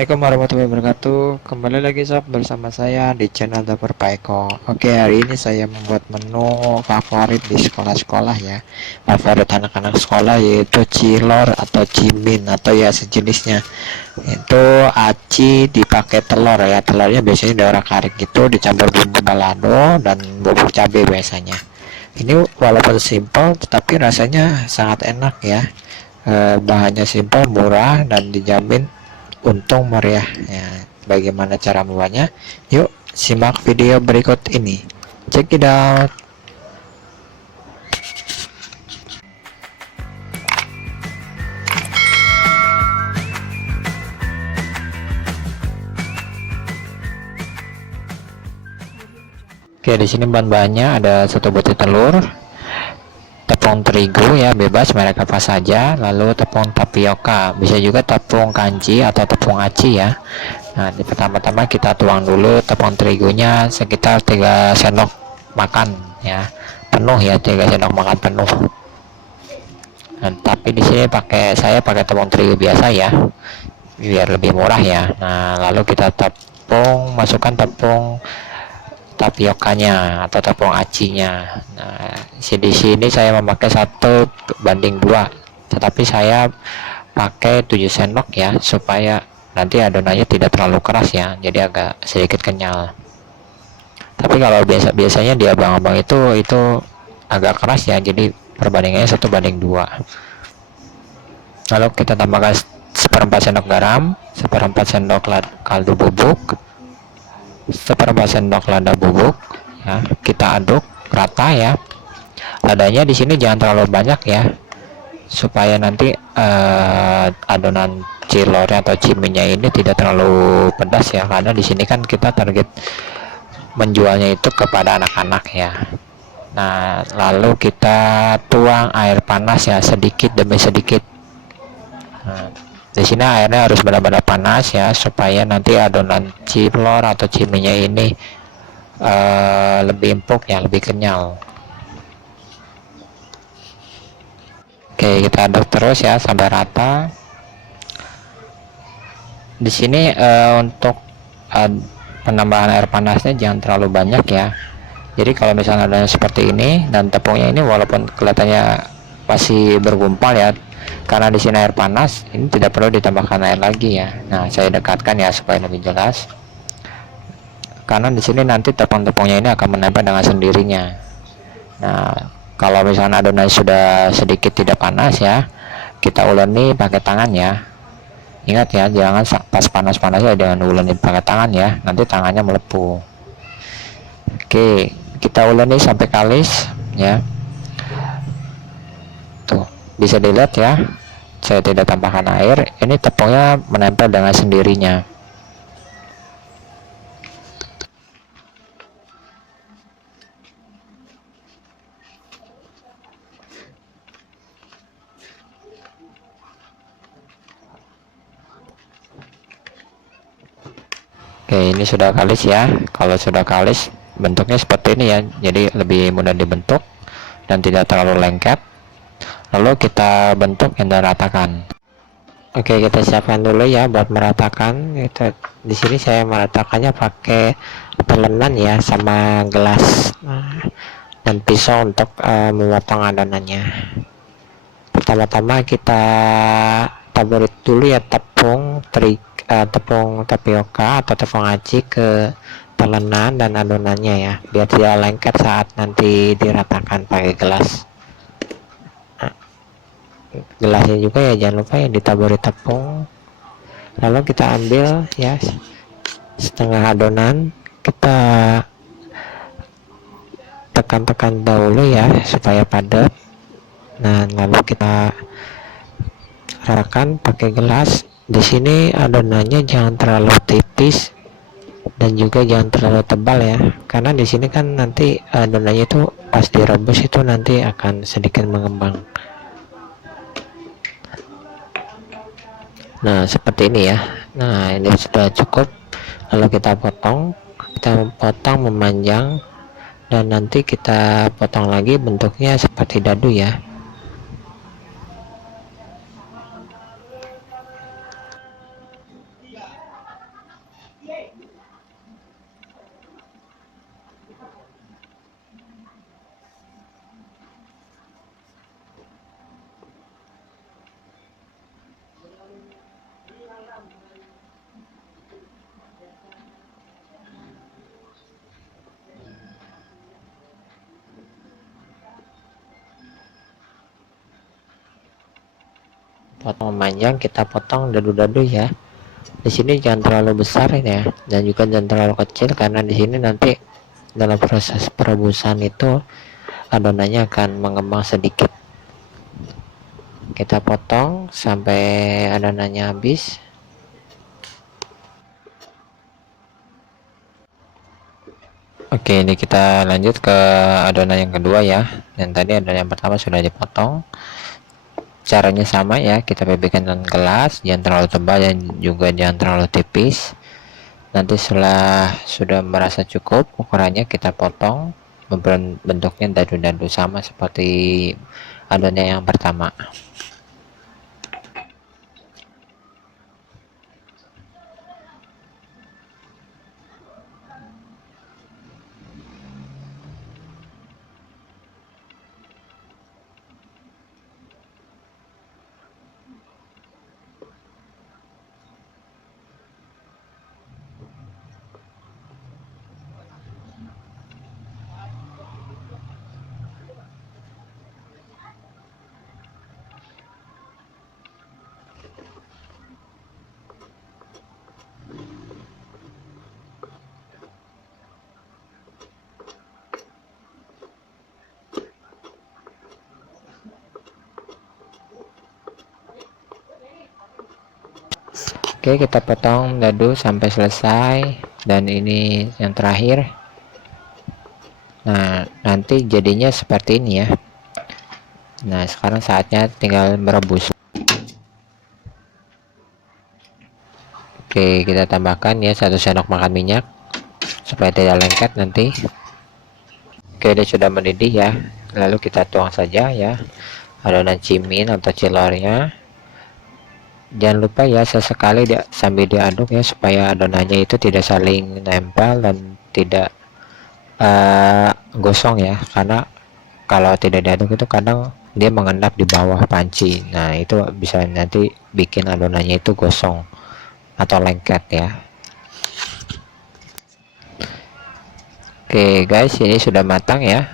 Assalamualaikum warahmatullahi wabarakatuh. Kembali lagi sob bersama saya di channel Dapur Paeko. Oke, hari ini saya membuat menu favorit di sekolah-sekolah ya. Favorit anak-anak sekolah yaitu cilor atau cimin atau ya sejenisnya. Itu aci dipakai telur ya. Telurnya biasanya diorak-arik gitu, dicampur bumbu balado dan bubuk cabai biasanya. Ini walaupun simpel tetapi rasanya sangat enak ya. Bahannya simpel, murah dan dijamin untung meriah ya. Bagaimana cara membuatnya? Yuk simak video berikut ini, check it out. Oke, di sini bahan-bahannya ada satu butir telur, tepung terigu ya, bebas merek apa saja, lalu tepung tapioka, bisa juga tepung kanji atau tepung aci ya. Nah, di pertama-tama kita tuang dulu tepung terigunya sekitar 3 sendok makan ya, penuh ya, 3 sendok makan penuh. Nah, tapi di sini saya pakai tepung terigu biasa ya, biar lebih murah ya. Nah, lalu kita masukkan tepung tapiokanya atau tepung acinya. Nah, di sini saya memakai 1:2, tetapi saya pakai 7 sendok ya, supaya nanti adonannya tidak terlalu keras ya, jadi agak sedikit kenyal. Tapi kalau biasanya di abang-abang itu agak keras ya, jadi perbandingannya 1:2. Lalu kita tambahkan 1/4 sendok garam, 1/4 sendok kaldu bubuk, 1/4 sendok lada bubuk ya, kita aduk rata ya. Ladanya di sini jangan terlalu banyak ya, supaya nanti adonan cilornya atau ciminya ini tidak terlalu pedas ya, karena di sini kan kita target menjualnya itu kepada anak-anak ya. Nah, lalu kita tuang air panas ya, sedikit demi sedikit. Nah, di sini airnya harus benar-benar panas ya, supaya nanti adonan cilor atau ciminya ini lebih empuk ya, lebih kenyal. Oke, kita aduk terus ya sampai rata. Di sini untuk penambahan air panasnya jangan terlalu banyak ya. Jadi kalau misalnya adanya seperti ini dan tepungnya ini walaupun kelihatannya masih bergumpal ya, karena di sini air panas, ini tidak perlu ditambahkan air lagi ya. Nah, saya dekatkan ya supaya lebih jelas. Karena di sini nanti tepung-tepungnya ini akan menempel dengan sendirinya. Nah, kalau misalnya adonan sudah sedikit tidak panas ya, kita uleni pakai tangan ya. Ingat ya, jangan pas panas-panasnya jangan uleni pakai tangan ya, nanti tangannya melepuh. Oke, kita uleni sampai kalis ya. Tuh, bisa dilihat ya, saya tidak tambahkan air, ini tepungnya menempel dengan sendirinya. Oke, ini sudah kalis ya. Kalau sudah kalis bentuknya seperti ini ya, jadi lebih mudah dibentuk dan tidak terlalu lengket. Lalu kita bentuk dan ratakan. Oke, kita siapkan dulu ya buat meratakan. Itu di sini saya meratakannya pakai telenan ya, sama gelas dan pisau untuk memotong adonannya. Pertama-tama kita taburi dulu ya tepung tapioka atau tepung aci ke telenan dan adonannya ya, biar tidak lengket saat nanti diratakan pakai gelas. Nah, gelasnya juga ya jangan lupa ya ditaburi tepung. Lalu kita ambil ya setengah adonan, kita tekan-tekan dahulu ya supaya padat. Nah, lalu kita ratakan pakai gelas. Di sini adonannya jangan terlalu tipis dan juga jangan terlalu tebal ya, karena di sini kan nanti adonannya itu pas direbus itu nanti akan sedikit mengembang. Nah, seperti ini ya. Nah, ini sudah cukup. Lalu kita potong memanjang, dan nanti kita potong lagi bentuknya seperti dadu ya. potong memanjang, kita potong dadu-dadu ya. Di sini jangan terlalu besar ya, dan juga jangan terlalu kecil, karena di sini nanti dalam proses perebusan itu adonannya akan mengembang sedikit. Kita potong sampai adonannya habis. Oke, ini kita lanjut ke adonan yang kedua ya. Yang tadi adonan yang pertama sudah dipotong. Caranya sama ya, kita pipihkan dengan gelas, jangan terlalu tebal dan juga jangan terlalu tipis. Nanti setelah sudah merasa cukup ukurannya, kita potong bentuknya dadu-dadu sama seperti adonan yang pertama. Oke, kita potong dadu sampai selesai, dan ini yang terakhir. Nah, nanti jadinya seperti ini ya. Nah, sekarang saatnya tinggal merebus. Oke, kita tambahkan ya 1 sendok makan minyak supaya tidak lengket nanti. Oke, dia sudah mendidih ya. Lalu kita tuang saja ya adonan cimin atau cilornya. Jangan lupa ya sesekali sambil diaduk ya, supaya adonannya itu tidak saling nempel dan tidak gosong ya, karena kalau tidak diaduk itu kadang dia mengendap di bawah panci. Nah, itu bisa nanti bikin adonannya itu gosong atau lengket ya. Oke guys, ini sudah matang ya.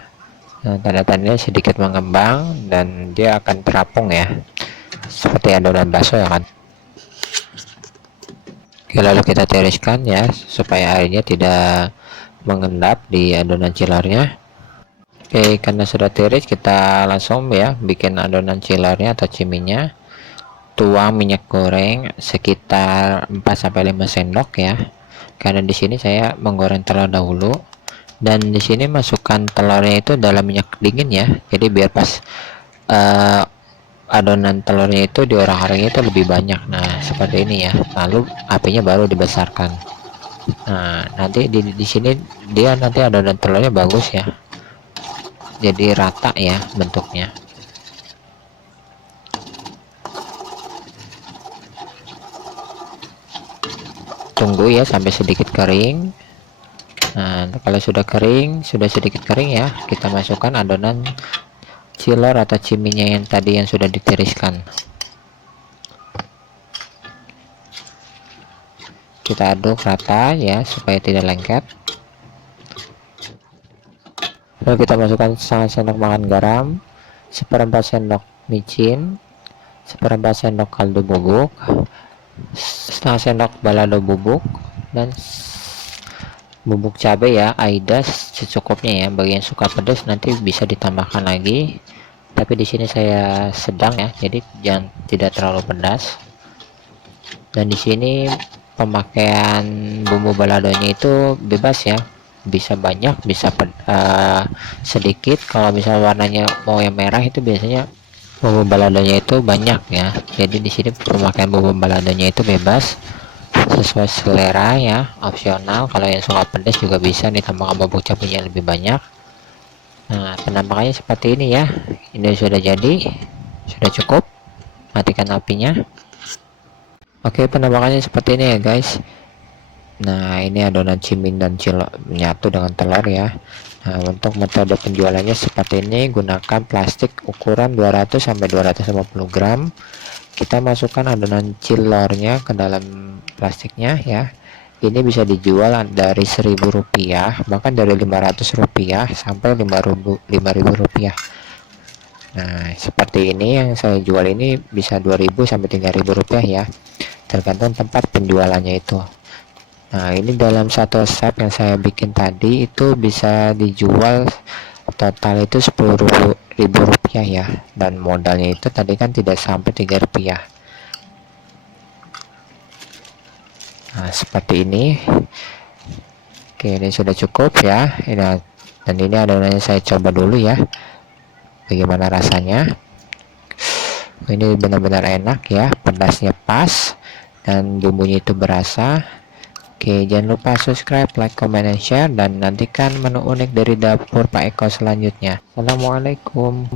Nah, tanda-tandanya sedikit mengembang dan dia akan terapung ya, seperti adonan bakso ya kan. Oke, lalu kita tiriskan ya supaya airnya tidak mengendap di adonan cilornya. Oke, karena sudah tiris, kita langsung ya bikin adonan cilornya atau ciminya. Tuang minyak goreng sekitar 4-5 sendok ya, karena di sini saya menggoreng telur dahulu, dan di sini masukkan telurnya itu dalam minyak dingin ya, jadi biar pas adonan telurnya itu diorak-arik itu lebih banyak. Nah, seperti ini ya, lalu apinya baru dibesarkan. Nah, nanti di sini dia nanti adonan telurnya bagus ya, jadi rata ya bentuknya. Tunggu ya sampai sedikit kering. Nah, kalau sudah kering, sudah sedikit kering ya, kita masukkan adonan cilor atau ciminya yang tadi yang sudah ditiriskan. Kita aduk rata ya supaya tidak lengket. Lalu kita masukkan setengah sendok makan garam, 1/4 sendok micin, 1/4 sendok kaldu bubuk, setengah sendok balado bubuk, dan bubuk cabai ya AIDA secukupnya ya. Bagi yang suka pedas nanti bisa ditambahkan lagi, tapi di sini saya sedang ya, jadi jangan tidak terlalu pedas. Dan di sini pemakaian bumbu baladonya itu bebas ya, bisa banyak bisa sedikit. Kalau misalnya warnanya mau yang merah itu biasanya bumbu baladonya itu banyak ya, jadi di sini pemakaian bumbu baladonya itu bebas sesuai selera ya, opsional. Kalau yang suka pedas juga bisa ditambahkan bubuk cabenya lebih banyak. Nah, penampakannya seperti ini ya. Ini sudah jadi, sudah cukup. Matikan apinya. Oke, penampakannya seperti ini ya guys. Nah, ini adonan cimin dan cilok menyatu dengan telur ya. Nah, untuk metode penjualannya seperti ini, gunakan plastik ukuran 200-250 gram. Kita masukkan adonan cilornya ke dalam plastiknya ya. Ini bisa dijual dari Rp1.000, bahkan dari Rp500 sampai Rp5.000. Nah, seperti ini yang saya jual ini bisa 2.000 sampai 3.000 rupiah ya, tergantung tempat penjualannya itu. Nah, ini dalam satu set yang saya bikin tadi itu bisa dijual total itu 10.000 rupiah ya, dan modalnya itu tadi kan tidak sampai 3 rupiah. Nah, seperti ini. Oke, ini sudah cukup ya. Dan ini adonannya saya coba dulu ya, bagaimana rasanya. Ini benar-benar enak ya, pedasnya pas dan bumbunya itu berasa. Oke, jangan lupa subscribe, like, comment, and share, dan nantikan menu unik dari dapur Pak Eko selanjutnya. Assalamualaikum.